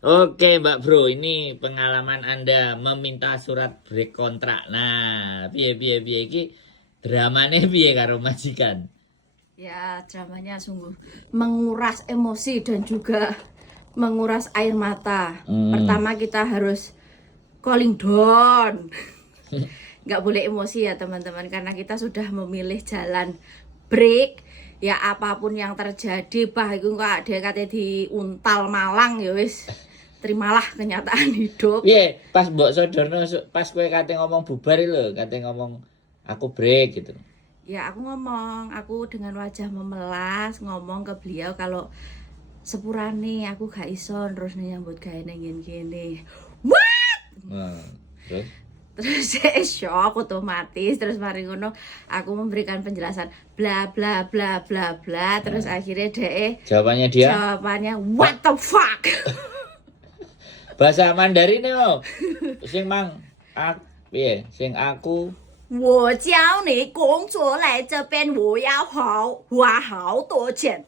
Oke, Mbak Bro, ini pengalaman Anda meminta surat break kontrak. Nah, piye iki dramane piye karo majikan? Ya, dramanya sungguh menguras emosi dan juga menguras air mata. Pertama kita harus calling down. Nggak boleh emosi ya teman-teman, karena kita sudah memilih jalan break. Ya apapun yang terjadi, bah iku kok dia kate diuntal Malang ya wis. Terimalah kenyataan hidup. Piye, pas Mbok Sodorno pas kowe kate ngomong bubar lho, kate ngomong aku break gitu. Ya aku dengan wajah memelas ngomong ke beliau kalau sepurane aku gak iso terus nyambut gawe ning kene. What? Nah, terus Terus saya shock otomatis, terus mari ngono aku memberikan penjelasan bla bla bla bla bla, terus akhirnya jawabannya dia jawabannya what the fuck. bahasa Mandarin lho. Sing mang piye? Sing aku 我教你工作来这边，我要花好多钱。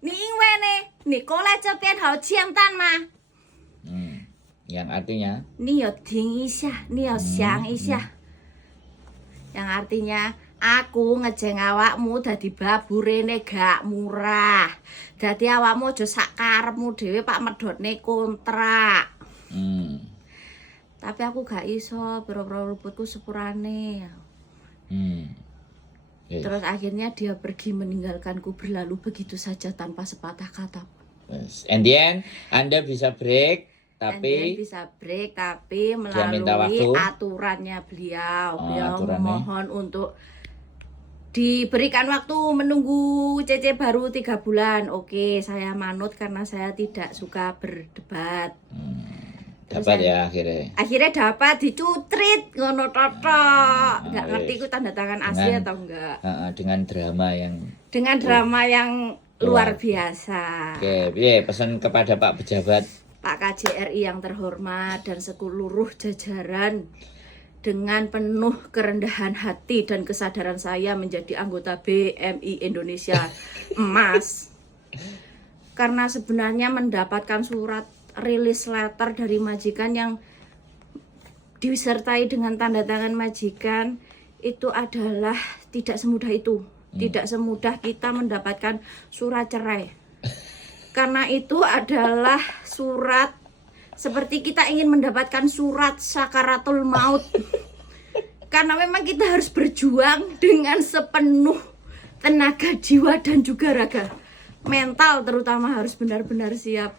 你因为呢，你过来这边好简单吗？ yang artinya 你有听一下，你有想一下。Yang artinya aku ngejeng awakmu dadi baburene gak murah. Dadi awakmu aja sak karepmu dhewe Pak medhotne kontrak. Tapi aku gak iso, boro-boro luputku sepurane. Yes. Terus akhirnya dia pergi meninggalkanku berlalu begitu saja tanpa sepatah kata. Yes. And then Anda bisa break tapi bisa break tapi dia minta melalui waktu. aturannya beliau. Beliau Aturannya. memohon untuk diberikan waktu menunggu CC baru 3 bulan. Oke, saya manut karena saya tidak suka berdebat. Dapat ya akhirnya. Akhirnya dapat dicutrit ngono totok. Enggak ngerti ku tanda tangan asli atau enggak. Dengan drama yang Luar biasa. Oke, piye pesan kepada Pak Pejabat Pak KJRI yang terhormat dan seluruh jajaran, dengan penuh kerendahan hati dan kesadaran saya menjadi anggota BMI Indonesia Emas. Karena sebenarnya mendapatkan surat rilis letter dari majikan yang disertai dengan tanda tangan majikan itu adalah tidak semudah itu. Tidak semudah kita mendapatkan surat cerai. Karena itu adalah surat seperti kita ingin mendapatkan surat sakaratul maut. Karena memang kita harus berjuang dengan sepenuh tenaga jiwa dan juga raga. Mental terutama harus benar-benar siap.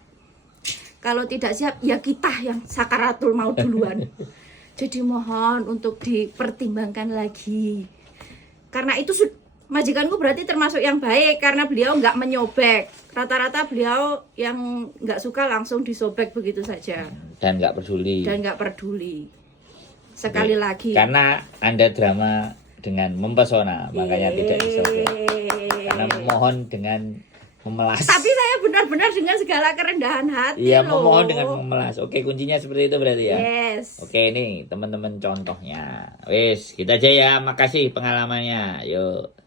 Kalau tidak siap, ya kita yang sakaratul maut duluan. Jadi mohon untuk dipertimbangkan lagi. Karena itu majikanku berarti termasuk yang baik karena beliau nggak menyobek. Rata-rata beliau yang nggak suka langsung disobek begitu saja. Dan nggak peduli. Sekali lagi. Karena Anda drama dengan mempesona, makanya tidak disobek. Karena memohon dengan memelas. Tapi saya benar-benar dengan segala kerendahan hati. Iya, loh. memohon dengan memelas. Oke, kuncinya seperti itu berarti ya. Yes. Oke, nih teman-teman contohnya. Wis, kita aja ya. Makasih pengalamannya. Yuk.